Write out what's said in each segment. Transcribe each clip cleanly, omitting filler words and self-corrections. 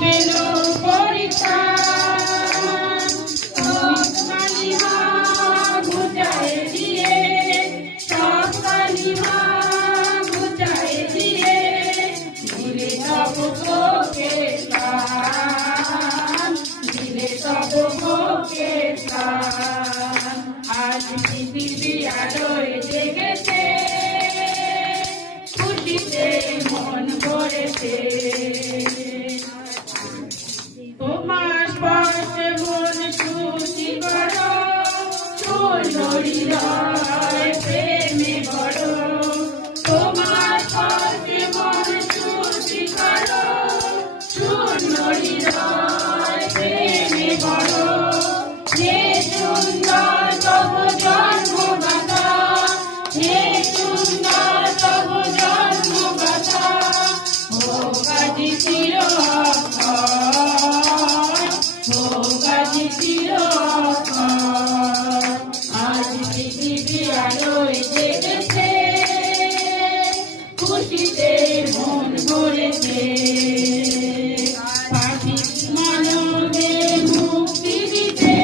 পেলো পরিত্রাণ, সব কালিমা ঘুচায়ে দিয়ে, সব কালিমা ঘুচায়ে দিয়ে, দিলে তব কোকে প্রাণ, দিলে তব কোকে প্রাণ। আজ পৃথিবী আলোয় জেগেছে, খুশিতে মন ভরেছে। তোমার স্পর্শে মন খুশি করো, শূন্য হৃদয় প্রেমে ভরো। তোমার স্পর্শে মন খুশি করো, শূন্য হৃদয় প্রেমে ভরো। হে সুন্দর তব জন্মগাথা, হে সুন্দর তব জন্মগাথা, হোক আজ চিরক্ষণ, হোক আজ চিরক্ষণ। আজ পৃথিবী আলোয় জেগেছে, খুশিতে মন ভরেছে। পাপী মানবে মুক্তি দিতে,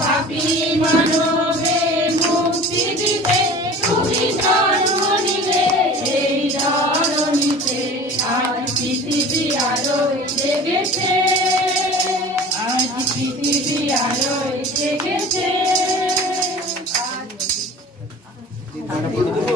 পাপী মানবে মুক্তি দিতে, তুমি জন্ম নিলে এই ধরণীতে। আজ পৃথিবী আলোয় জেগেছে,